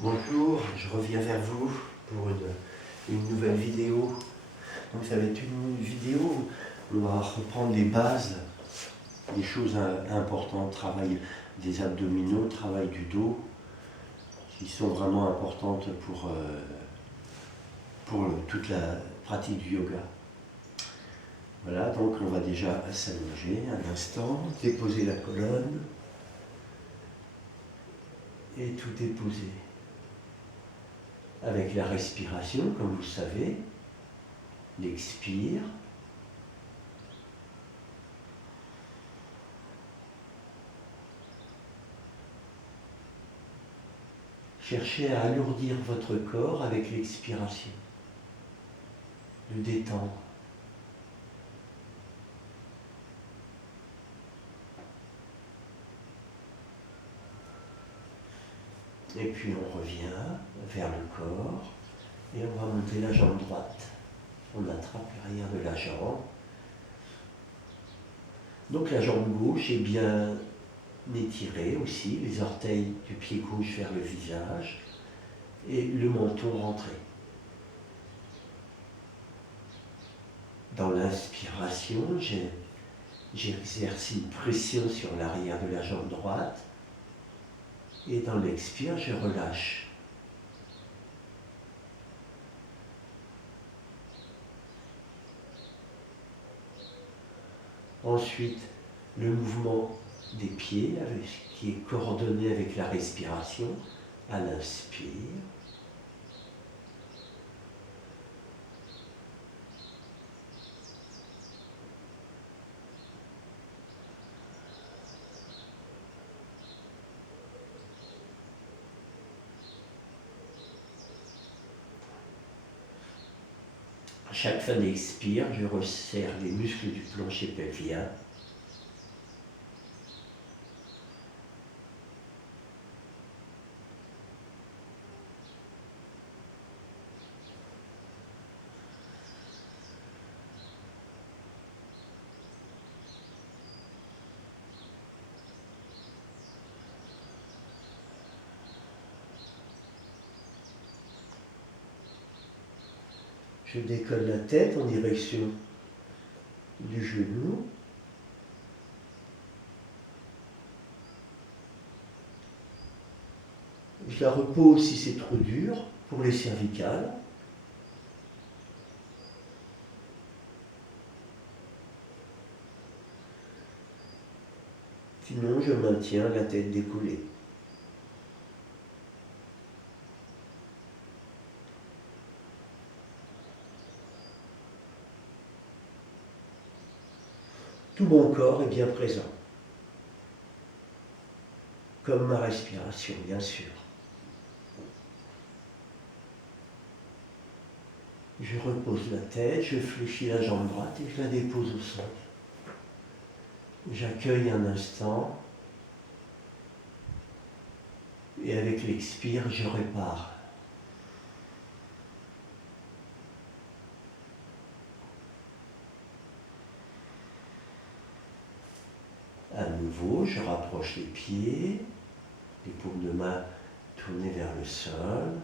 Bonjour, je reviens vers vous pour une nouvelle vidéo. Donc ça va être une vidéo où on va reprendre les bases, des choses importantes, travail des abdominaux, travail du dos, qui sont vraiment importantes pour toute la pratique du yoga. Voilà, donc on va déjà s'allonger un instant, déposer la colonne et tout déposer. Avec la respiration, comme vous savez, l'expire. Cherchez à alourdir votre corps avec l'expiration, le détendre. Et puis on revient vers le corps et on va monter la jambe droite. On attrape l'arrière de la jambe. Donc la jambe gauche est bien étirée aussi, les orteils du pied gauche vers le visage et le menton rentré. Dans l'inspiration, j'exerce une pression sur l'arrière de la jambe droite et dans l'expire, je relâche. Ensuite, le mouvement des pieds qui est coordonné avec la respiration à l'inspire. À chaque fin d'expire, je resserre les muscles du plancher pelvien. Je décolle la tête en direction du genou. Je la repose si c'est trop dur pour les cervicales. Sinon, je maintiens la tête décollée. Tout mon corps est bien présent, comme ma respiration, bien sûr. Je repose la tête, je fléchis la jambe droite et je la dépose au sol. J'accueille un instant et avec l'expire, je répare. À nouveau, je rapproche les pieds, les paumes de main tournées vers le sol.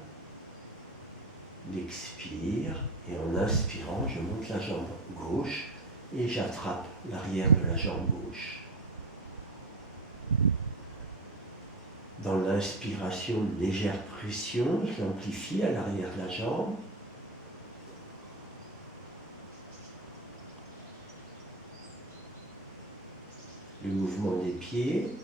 L'expire et en inspirant, je monte la jambe gauche et j'attrape l'arrière de la jambe gauche. Dans l'inspiration, une légère pression, je l'amplifie à l'arrière de la jambe. Le mouvement des pieds.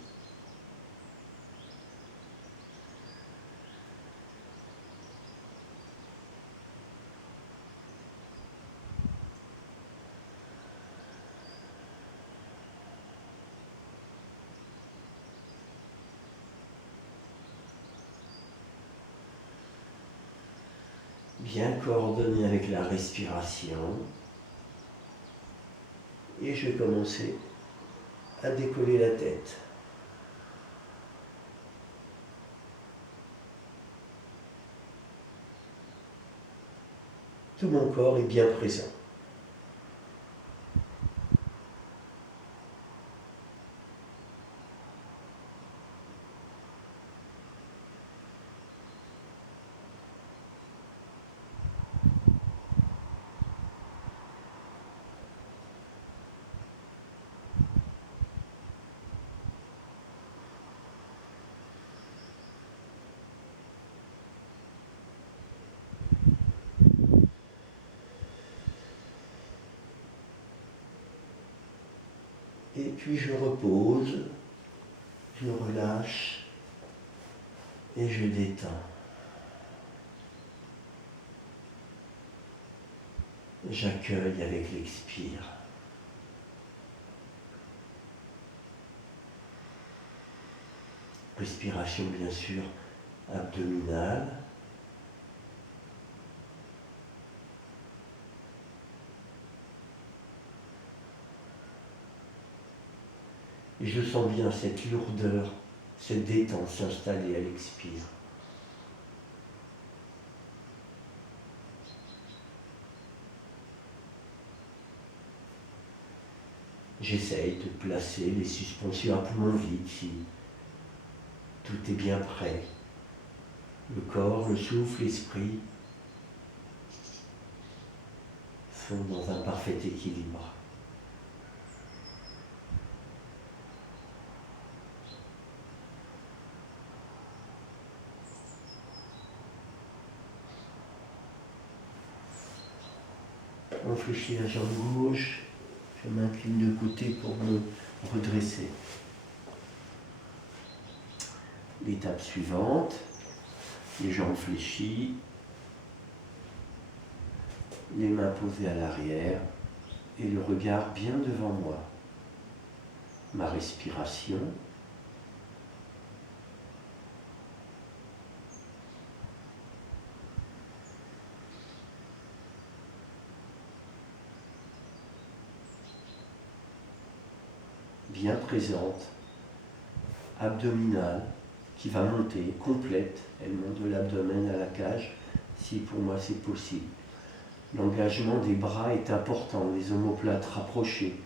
Bien coordonné avec la respiration. Et je vais commencer à décoller la tête. Tout mon corps est bien présent. Et puis je repose, je relâche et je détends. J'accueille avec l'expire. Respiration bien sûr abdominale. Et je sens bien cette lourdeur, cette détente s'installer à l'expire. J'essaye de placer les suspensions à poumon vide si tout est bien prêt. Le corps, le souffle, l'esprit sont dans un parfait équilibre. On fléchit la jambe gauche, je m'incline de côté pour me redresser. L'étape suivante, les jambes fléchies, les mains posées à l'arrière et le regard bien devant moi. Ma respiration. Bien présente, abdominale, qui va monter, complète. Elle monte de l'abdomen à la cage, si pour moi c'est possible. L'engagement des bras est important, les omoplates rapprochées.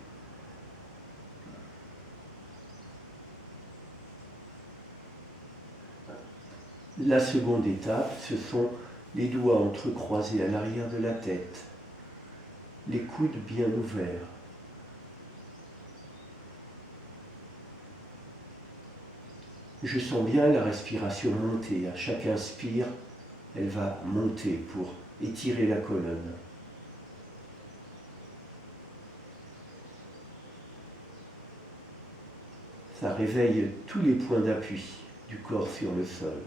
La seconde étape, ce sont les doigts entrecroisés à l'arrière de la tête, les coudes bien ouverts. Je sens bien la respiration monter. À chaque inspire, elle va monter pour étirer la colonne. Ça réveille tous les points d'appui du corps sur le sol.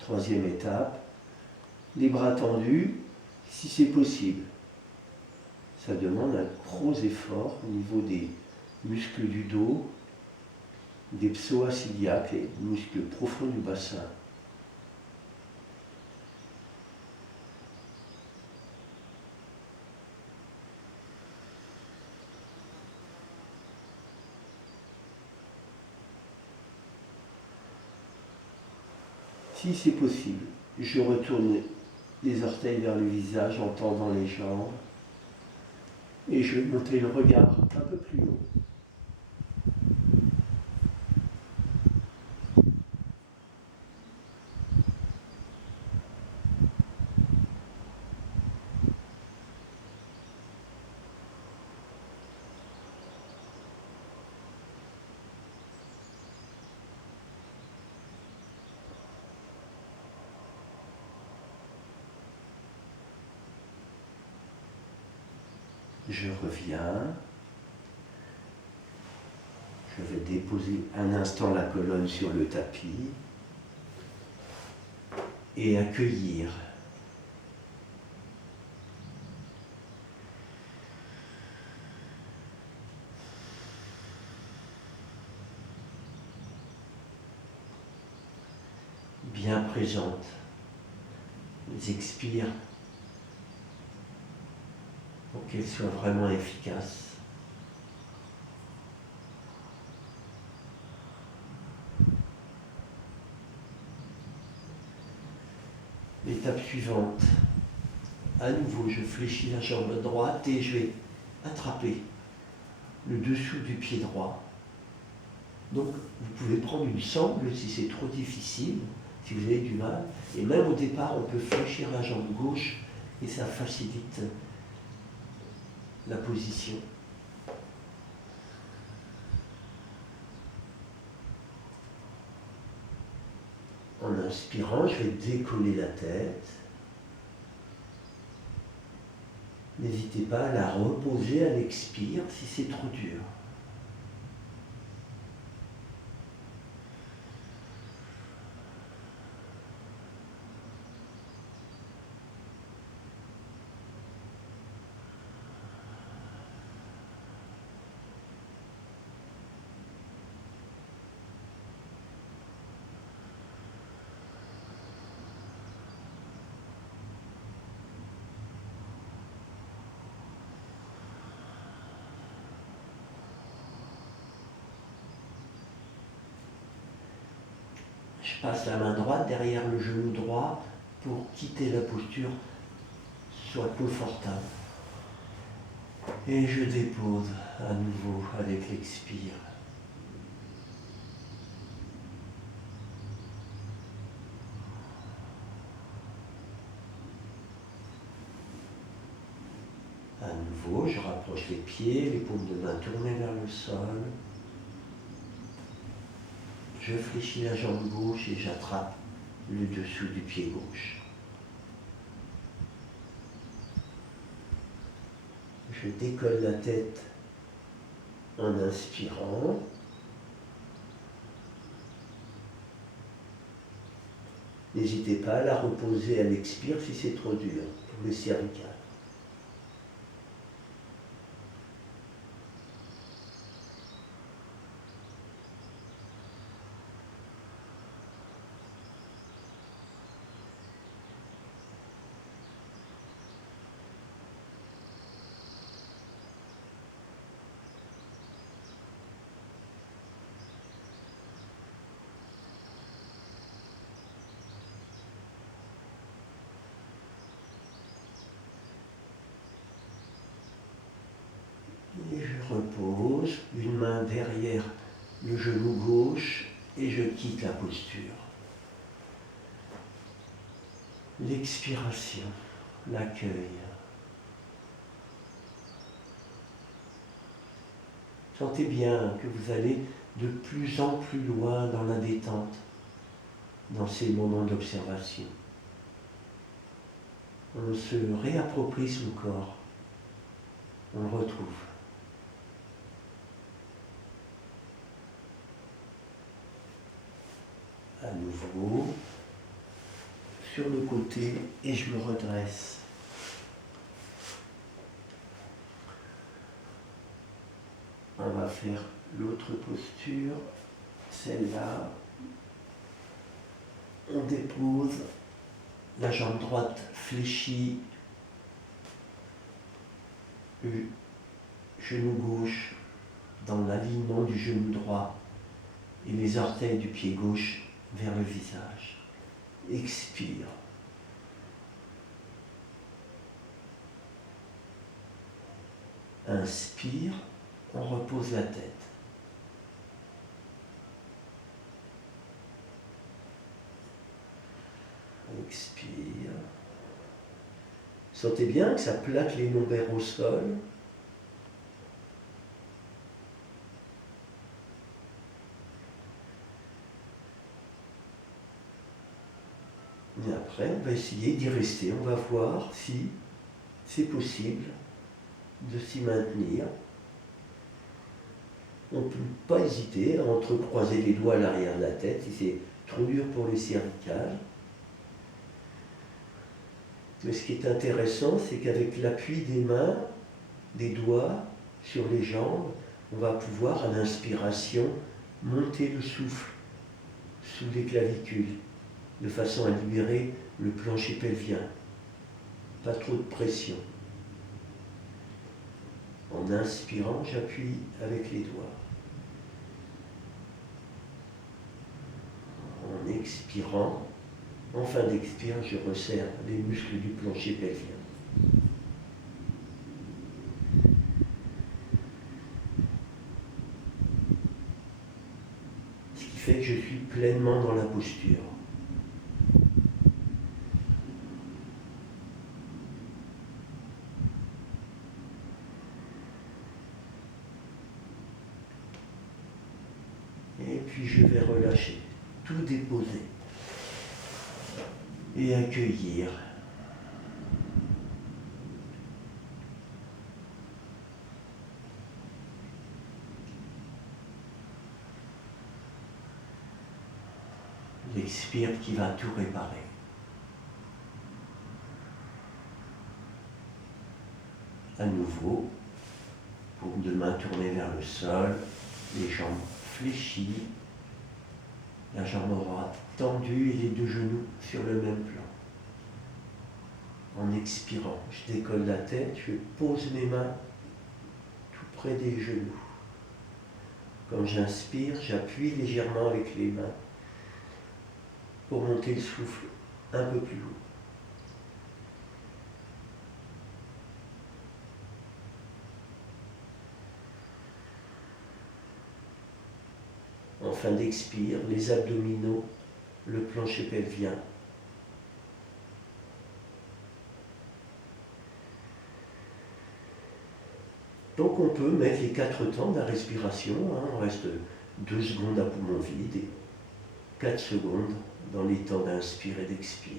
Troisième étape, les bras tendus, si c'est possible. Ça demande un gros effort au niveau des muscles du dos, des psoas iliaques, les muscles profonds du bassin. Si c'est possible, je retourne les orteils vers le visage en tendant les jambes et je vais monter le regard un peu plus haut. Je reviens. Je vais déposer un instant la colonne sur le tapis et accueillir. Bien présente. Les expire pour qu'elles soient vraiment efficaces. L'étape suivante, à nouveau je fléchis la jambe droite et je vais attraper le dessous du pied droit. Donc vous pouvez prendre une sangle si c'est trop difficile, si vous avez du mal, et même au départ on peut fléchir la jambe gauche et ça facilite la position. En inspirant, je vais décoller la tête. N'hésitez pas à la reposer à l'expire si c'est trop dur. Je passe la main droite derrière le genou droit pour quitter la posture, soit confortable. Et je dépose à nouveau avec l'expire. À nouveau, je rapproche les pieds, les paumes de main tournées vers le sol. Je fléchis la jambe gauche et j'attrape le dessous du pied gauche. Je décolle la tête en inspirant. N'hésitez pas à la reposer à l'expire si c'est trop dur pour les cervicales. Et je repose une main derrière le genou gauche et je quitte la posture. L'expiration, l'accueil. Sentez bien que vous allez de plus en plus loin dans la détente, dans ces moments d'observation. On se réapproprie son corps, on le retrouve. À nouveau, sur le côté et je me redresse. On va faire l'autre posture, celle-là. On dépose la jambe droite fléchie, le genou gauche dans l'alignement du genou droit et les orteils du pied gauche vers le visage. Expire. Inspire, on repose la tête. Expire. Sentez bien que ça plaque les lombaires au sol. Et après, on va essayer d'y rester. On va voir si c'est possible de s'y maintenir. On ne peut pas hésiter à entrecroiser les doigts à l'arrière de la tête si c'est trop dur pour les cervicales. Mais ce qui est intéressant, c'est qu'avec l'appui des mains, des doigts sur les jambes, on va pouvoir, à l'inspiration, monter le souffle sous les clavicules, de façon à libérer le plancher pelvien. Pas trop de pression. En inspirant, j'appuie avec les doigts. En expirant, en fin d'expire, je resserre les muscles du plancher pelvien. Ce qui fait que je suis pleinement dans la posture. Et puis je vais relâcher, tout déposer. et accueillir. L'expire qui va tout réparer. À nouveau, paume de main tournée vers le sol, les jambes fléchies, la jambe droite tendue et les deux genoux sur le même plan. En expirant, je décolle la tête, je pose mes mains tout près des genoux. Quand j'inspire, j'appuie légèrement avec les mains pour monter le souffle un peu plus haut. En fin d'expire, les abdominaux, le plancher pelvien. Donc on peut mettre les 4 temps de la respiration, on reste 2 secondes à poumon vide et 4 secondes dans les temps d'inspire et d'expire.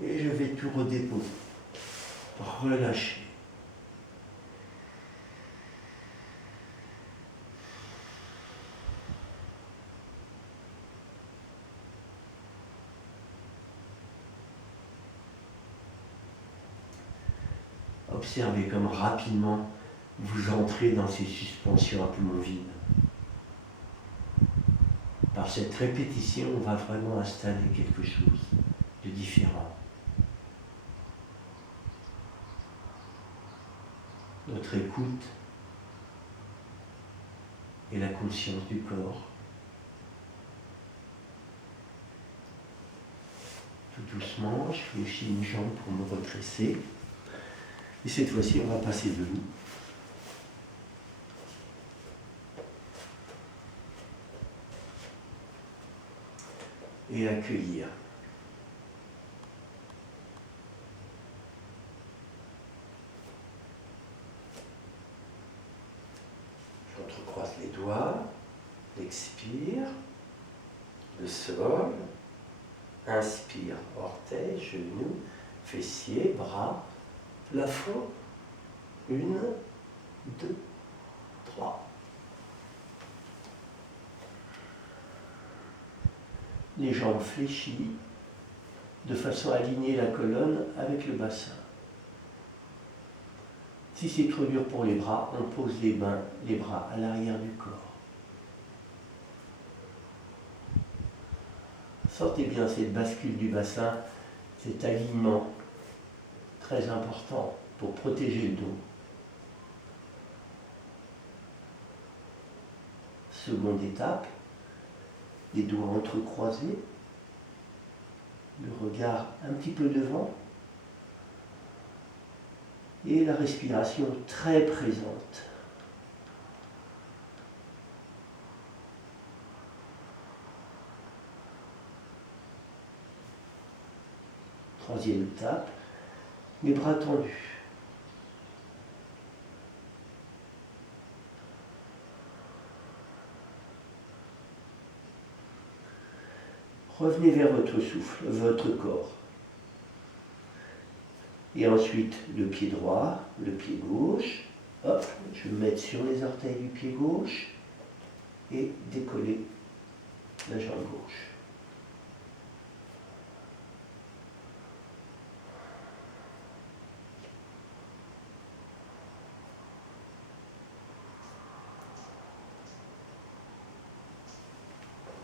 Et je vais tout redéposer, relâcher. Observez comme rapidement vous entrez dans ces suspensions à poumon vide. Par cette répétition, on va vraiment installer quelque chose de différent. Notre écoute et la conscience du corps. Tout doucement, je fléchis une jambe pour me redresser. Et cette fois-ci, on va passer debout. Et accueillir. J'entrecroise les doigts, expire, le sol, inspire, orteils, genoux, fessiers, bras, plafond, 1, 2, 3. Les jambes fléchies, de façon à aligner la colonne avec le bassin. Si c'est trop dur pour les bras, on pose les bras à l'arrière du corps. Sentez bien cette bascule du bassin, cet alignement très important pour protéger le dos. Seconde étape, les doigts entrecroisés, le regard un petit peu devant et la respiration très présente. Troisième étape, les bras tendus. Revenez vers votre souffle, votre corps. Et ensuite, le pied droit, le pied gauche. Hop, je vais me mettre sur les orteils du pied gauche et décoller la jambe gauche.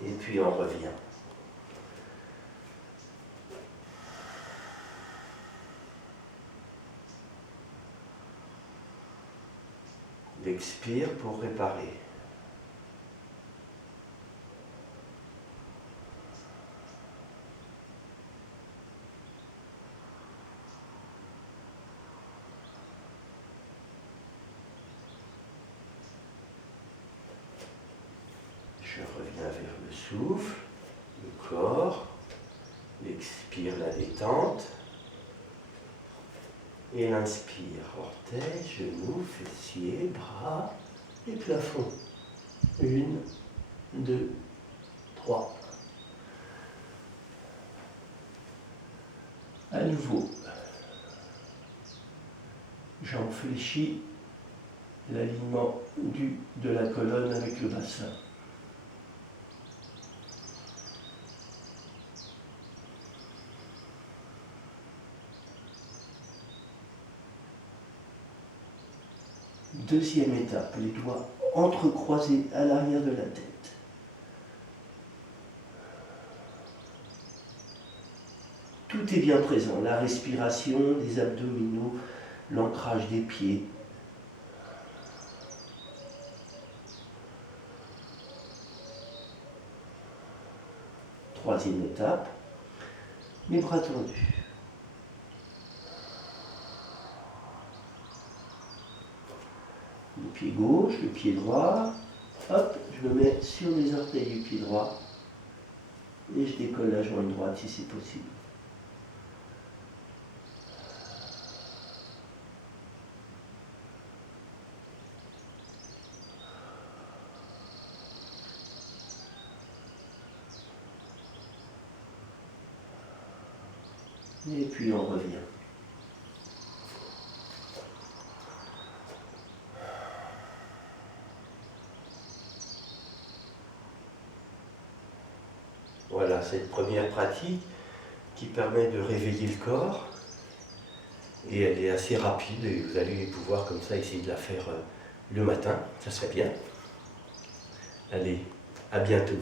Et puis on revient. Expire pour réparer. Je reviens vers le souffle, le corps, l'expire, la détente. Et l'inspire, orteils, genoux, fessiers, bras et plafond. 1, 2, 3. À nouveau, jambes fléchies, l'alignement de la colonne avec le bassin. Deuxième étape, les doigts entrecroisés à l'arrière de la tête. Tout est bien présent, la respiration, les abdominaux, l'ancrage des pieds. Troisième étape, les bras tendus. Le pied gauche, le pied droit, hop, je me mets sur les orteils du pied droit et je décolle la jointe droite si c'est possible. Et puis on revient. Voilà, cette première pratique qui permet de réveiller le corps. Et elle est assez rapide et vous allez pouvoir comme ça essayer de la faire le matin, ça serait bien. Allez, à bientôt.